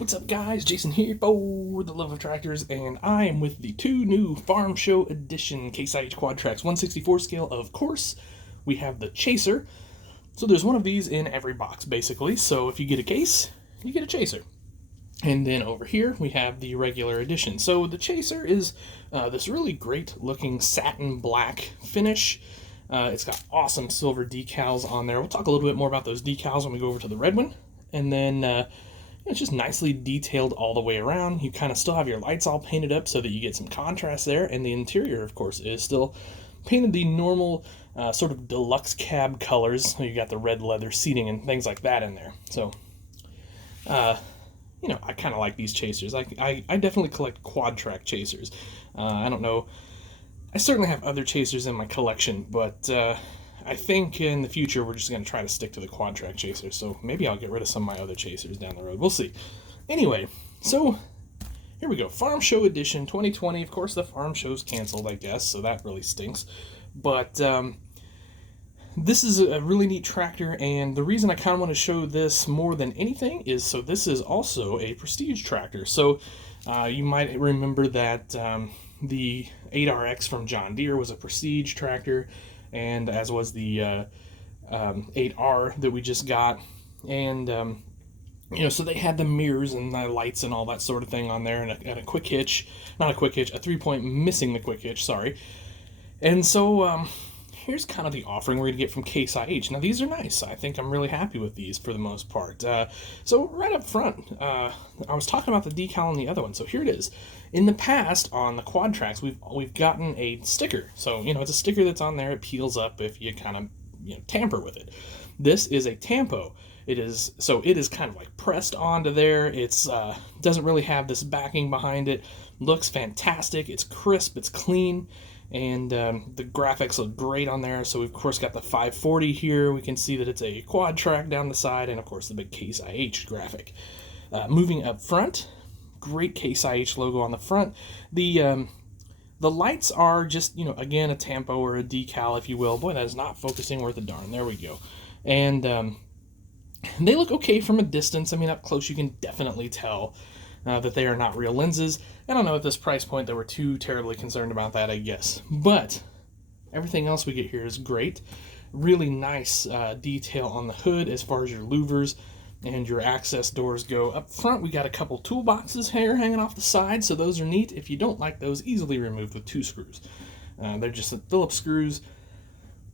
What's up, guys? Jason here for the Love of Tractors, and I am with the two new Farm Show Edition Case IH Quad Tracks 164 scale. Of course, we have the Chaser. So there's one of these in every box, basically. So if you get a case, you get a Chaser. And then over here, we have the regular edition. So the Chaser is this really great looking satin black finish. It's got awesome silver decals on there. We'll talk a little bit more about those decals when we go over to the red one. And then it's just nicely detailed all the way around. You kind of still have your lights all painted up so that you get some contrast there. And the interior, of course, is still painted the normal sort of deluxe cab colors. So you got the red leather seating and things like that in there. So, I kind of like these Chasers. I definitely collect quad track Chasers. I don't know. I certainly have other Chasers in my collection, but I think in the future we're just going to try to stick to the quad track Chasers. So maybe I'll get rid of some of my other Chasers down the road. We'll see. Anyway, so here we go. Farm Show Edition 2020. Of course, the farm show's canceled, I guess, so that really stinks. But this is a really neat tractor, and the reason I kind of want to show this more than anything is so this is also a prestige tractor. So you might remember that the 8RX from John Deere was a prestige tractor, and as was the 8R that we just got. And so they had the mirrors and the lights and all that sort of thing on there, and a quick hitch, not a quick hitch, a 3-point missing the quick hitch, sorry. And so here's kind of the offering we're going to get from Case IH. Now, these are nice. I think I'm really happy with these for the most part. So right up front, I was talking about the decal on the other one. So here it is. In the past, on the quad tracks, we've gotten a sticker. So, it's a sticker that's on there. It peels up if you kind of tamper with it. This is a tampo. It is kind of like pressed onto there. It's doesn't really have this backing behind it. Looks fantastic. It's crisp. It's clean. And the graphics look great on there. So we've, of course, got the 540 here. We can see that it's a quad track down the side, and, of course, the big Case IH graphic. Moving up front, great Case IH logo on the front. The lights are just, again, a tampo or a decal, if you will. Boy, that is not focusing worth a darn. There we go. And they look okay from a distance. I mean, up close you can definitely tell that they are not real lenses. I don't know at this price point that we're too terribly concerned about that, I guess. But everything else we get here is great. Really nice detail on the hood as far as your louvers and your access doors go. Up front, we got a couple toolboxes here hanging off the side, so those are neat. If you don't like those, easily removed with 2 screws. They're just Phillips screws.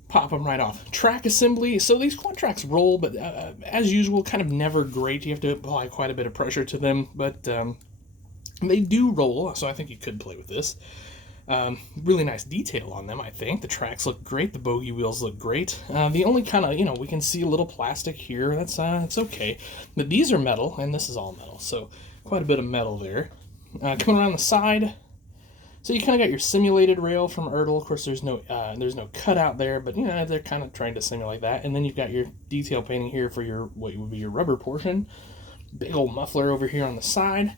Pop them right off. Track assembly. So these quad tracks roll, but as usual, kind of never great. You have to apply quite a bit of pressure to them, but they do roll, so I think you could play with this. Really nice detail on them, I think. The tracks look great. The bogey wheels look great. The only kind of, we can see a little plastic here. That's it's okay. But these are metal, and this is all metal, so quite a bit of metal there. Coming around the side, so you kind of got your simulated rail from Ertl. Of course, there's no cutout there, but they're kind of trying to simulate that. And then you've got your detail painting here for your what would be your rubber portion. Big old muffler over here on the side.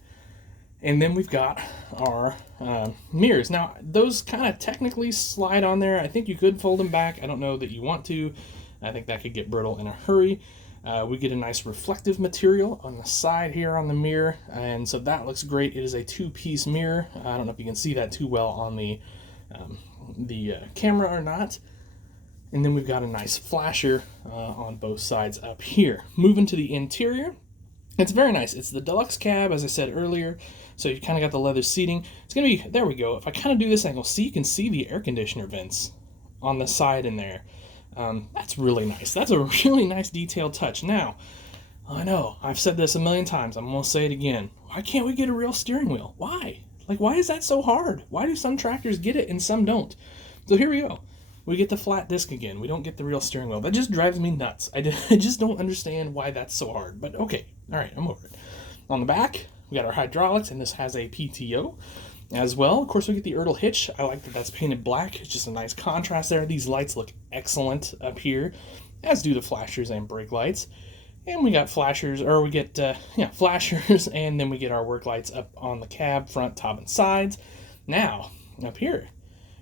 And then we've got our mirrors. Now, those kind of technically slide on there. I think you could fold them back. I don't know that you want to. I think that could get brittle in a hurry. We get a nice reflective material on the side here on the mirror, and so that looks great. It is a 2-piece mirror. I don't know if you can see that too well on the camera or not. And then we've got a nice flasher on both sides up here. Moving to the interior, it's very nice. It's the deluxe cab, as I said earlier, so you kind of got the leather seating. It's going to be, there we go. If I kind of do this angle, you can see the air conditioner vents on the side in there. That's really nice. That's a really nice detailed touch. Now, I know, I've said this a million times. I'm going to say it again. Why can't we get a real steering wheel? Why? Why is that so hard? Why do some tractors get it and some don't? So here we go. We get the flat disc again. We don't get the real steering wheel. That just drives me nuts. I just don't understand why that's so hard. But okay. All right, I'm over it. On the back, we got our hydraulics, and this has a PTO. As well, of course, we get the Ertl hitch. I like that that's painted black. It's just a nice contrast there. These lights look excellent up here, as do the flashers and brake lights. And we got flashers, or we get, flashers, and then we get our work lights up on the cab, front, top, and sides. Now, up here,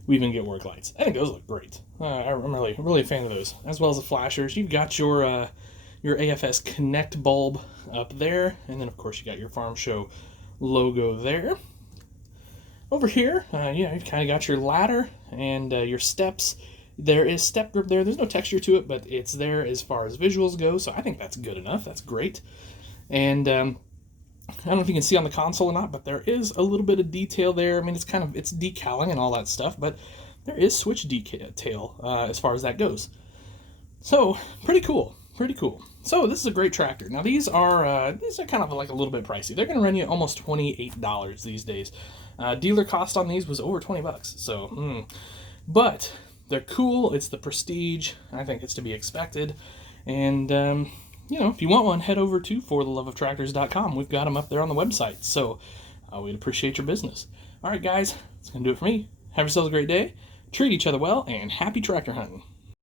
we even get work lights. I think those look great. I'm really a fan of those, as well as the flashers. You've got your your AFS Connect bulb up there, and then of course you got your Farm Show logo there. Over here, you've kind of got your ladder and your steps. There is step grip there. There's no texture to it, but it's there as far as visuals go, so I think that's good enough. That's great. And I don't know if you can see on the console or not, but there is a little bit of detail there. I mean, it's decaling and all that stuff, but there is switch detail as far as that goes. So, pretty cool. Pretty cool. So, this is a great tractor. Now, these are kind of like a little bit pricey. They're going to run you almost $28 these days. Dealer cost on these was over $20. So, but they're cool. It's the prestige. I think it's to be expected. And, if you want one, head over to fortheloveoftractors.com. We've got them up there on the website. So, we'd appreciate your business. All right, guys. That's going to do it for me. Have yourselves a great day. Treat each other well, and happy tractor hunting.